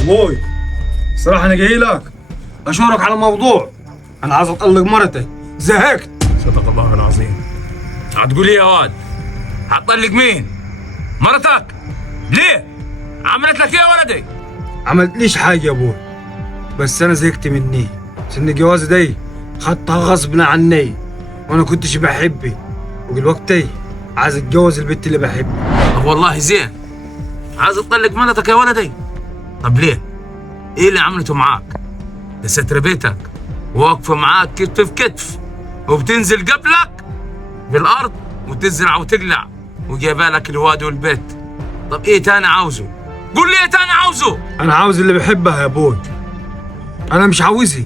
ابوي صراحة انا جاي لك اشورك على موضوع. انا عايز اطلق مرتي، زهقت. صدق الله العظيم. هتقول ايه يا واد؟ هتطلق مين؟ مرتك؟ ليه؟ عملت لك ايه يا ولدي؟ عملت ليش حاجة يا ابوي، بس انا زهقت مني. سن الجواز دي خدتها غصب عني، وانا كنتش بحبي، ودلوقتي عايز اتجوز البنت اللي بحبها. طب والله زين، عايز تطلق مرتك يا ولدي؟ طب ليه؟ ايه اللي عملته معاك؟ ده ستر بيتك، واقفه معاك كتف في كتف، وبتنزل قبلك بالارض وتزرع وتقلع، وجايبه لك الواد والبيت. طب ايه تاني عاوزه؟ قول لي ايه تاني عاوزه؟ انا عاوز اللي بحبها يا ابوي، انا مش عاوزها،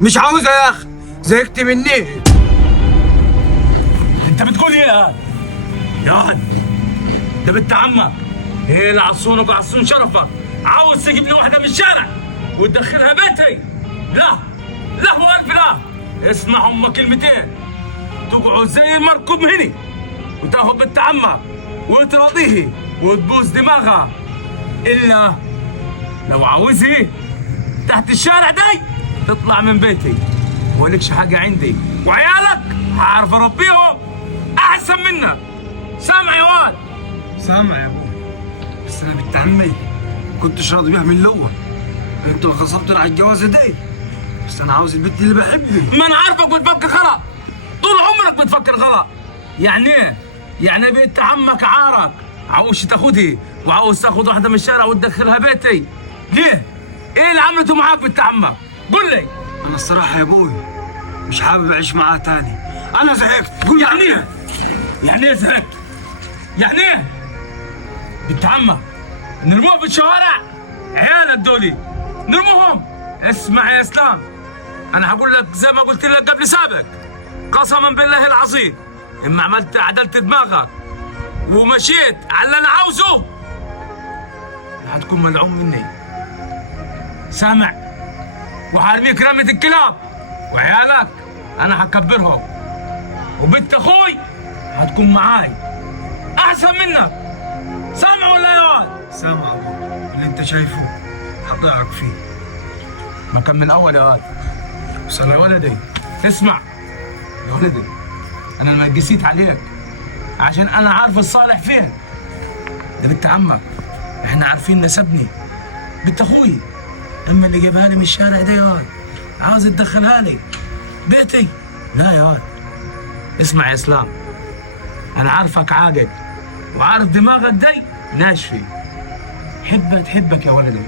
مش عاوزها يا اخي، زهقت مني. انت بتقول ايه يا واد؟ ده بنت عمك، ايه اللي عصونك وعصون شرفك؟ عاوز تجيب لي واحده من الشارع وتدخلها بيتي؟ لا لا والف لا. اسمع هم كلمتين، تقعد زي المركوب هني وتاخذ بنت عمك وتراضيه وتبوس دماغها، الا لو عاوزها تحت الشارع داي تطلع من بيتي، ولكش حاجه عندي، وعيالك هعرف اربيهم احسن منك. سامع يا واد؟ سامع يا ابوي، بس انا بنت عمي كنتش راضي بيها من الاول. انتوا اللي غصبتوني على الجوازه دي، بس انا عاوز البنت اللي بحبها. ما انا عارفك بتفكر غلط، طول عمرك بتفكر غلط. يعني ايه؟ يعني بنت عمك عارك، عاوز تاخدها وعاوز تاخد واحده من الشارع وتدخلها بيتي، ليه؟ ايه اللي عملته معاك بنت عمك؟ قول لي. انا الصراحه يا ابوي مش حابب اعيش معاها تاني، انا زهقت. قول يعني ايه؟ يعني ايه زهقت؟ يعني ايه؟ بنت عمك نرموها في الشوارع؟ عيالك دولي نرموهم؟ اسمع يا اسلام، انا هقول لك زي ما قلت لك قبل سابق، قسما بالله العظيم اما عدلت دماغك ومشيت على اللي انا عاوزه هتكون ملعون مني. سامع؟ وهرميك رمية الكلاب، وعيالك انا هكبرهم، وبنت اخوي هتكون معاي احسن منك. سامع ولا يا واد؟ سامع ابوي، اللي انت شايفه حقيقك فيه. ما كان من اول يا واد. وصل يا ولدي، اسمع يا ولدي، انا ما قسيت عليك عشان انا عارف الصالح فين. ده بنت عمك، احنا عارفين نسبني، بنت اخوي، اما اللي جابها لي من الشارع ده يا واد عاوز تدخلها لي بيتي. لا يا واد، اسمع يا اسلام، انا عارفك عاقل وعارف دماغك دي ناشفه، حبها تحبك يا ولدي.